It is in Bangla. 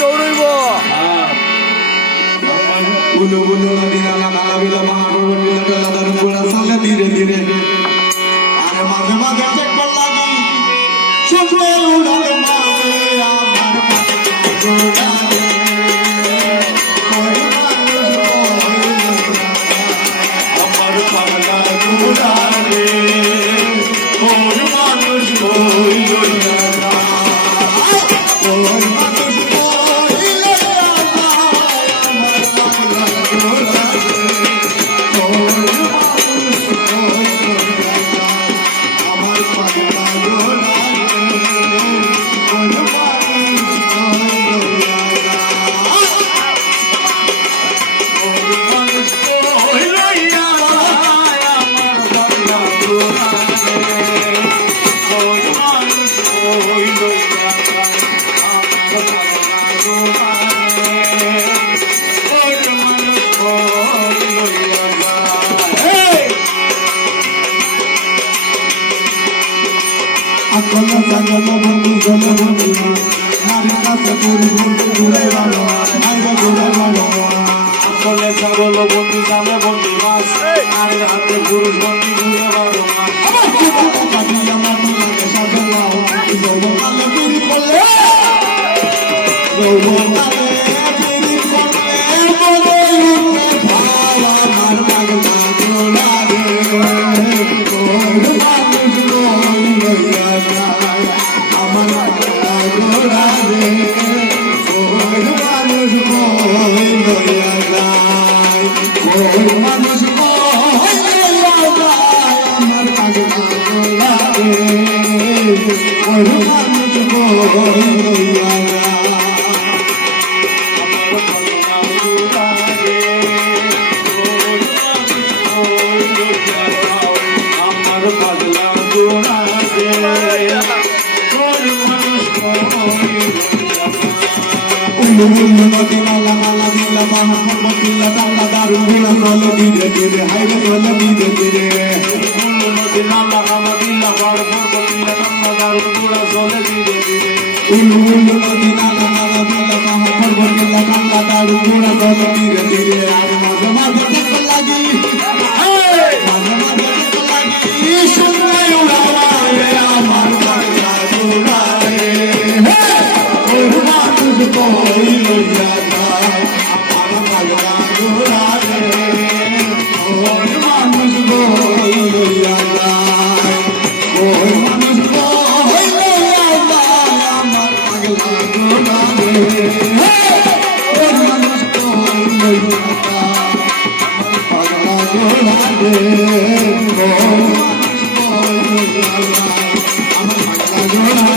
দৌড়ইব উলু উলু নদী নালা নালা বিলা মহাপর্বত বিলা টলাদার পুরা চলে ধীরে ধীরে আরে মাঝে মাঝে চেকবার লাগি শুনলে উড়ালে মাঝে আমার মাঝে উড়ালে আমার পাগলা উড়ালে ওর মানুষ হইল না ওর মানুষ Akolo sagolo bandi golo bandi nari kase puri bandi gure balo aiba gure balo akole sagolo bandi jame bandi mas nari hate puri bandi gure balo kadi amani lage sajala gobo kale puri kolle gobo kale puri kolle bole uke bhala mar magla gola de gobo kale gola আমার গোড়া রে ওই মানুষ লইয়া যায় ওই মানুষ লইয়া যায় আমার পাগলা গোড়া রে ওই মানুষ লইয়া যায় আমার পাগলা গোড়া রে উলু নদী নালা নালা বিলা মহাপর্বত বিলা টালা দারুণ বিলা চলে ধীরে ধীরে হাইরে চলে ধীরে ধীরে উলু নদী নালা নালা বিলা মহাপর্বত বিলা টালা দারুণ বিলা চলে ধীরে ধীরে উলু নদী নালা নালা বিলা মহাপর্বত বিলা টালা দারুণ বিলা চলে ধীরে ধীরে আর মাঝে মাঝে দেখতে লাগি মাঝে মাঝে দেখতে লাগি শুনলে উড়ালে আমার পাগলা উড়ালে कोई लइया जाए আমার পাগলা গোড়ালে ওই মানুষ কোই লইয়া যায় ওই মানুষ কোই লইয়া যায় আমার পাগলা গোড়ালে ওই মানুষ কোই লইয়া যায় আমার পাগলা গোড়ালে ওই মানুষ কোই লইয়া যায় আমার পাগলা গোড়ালে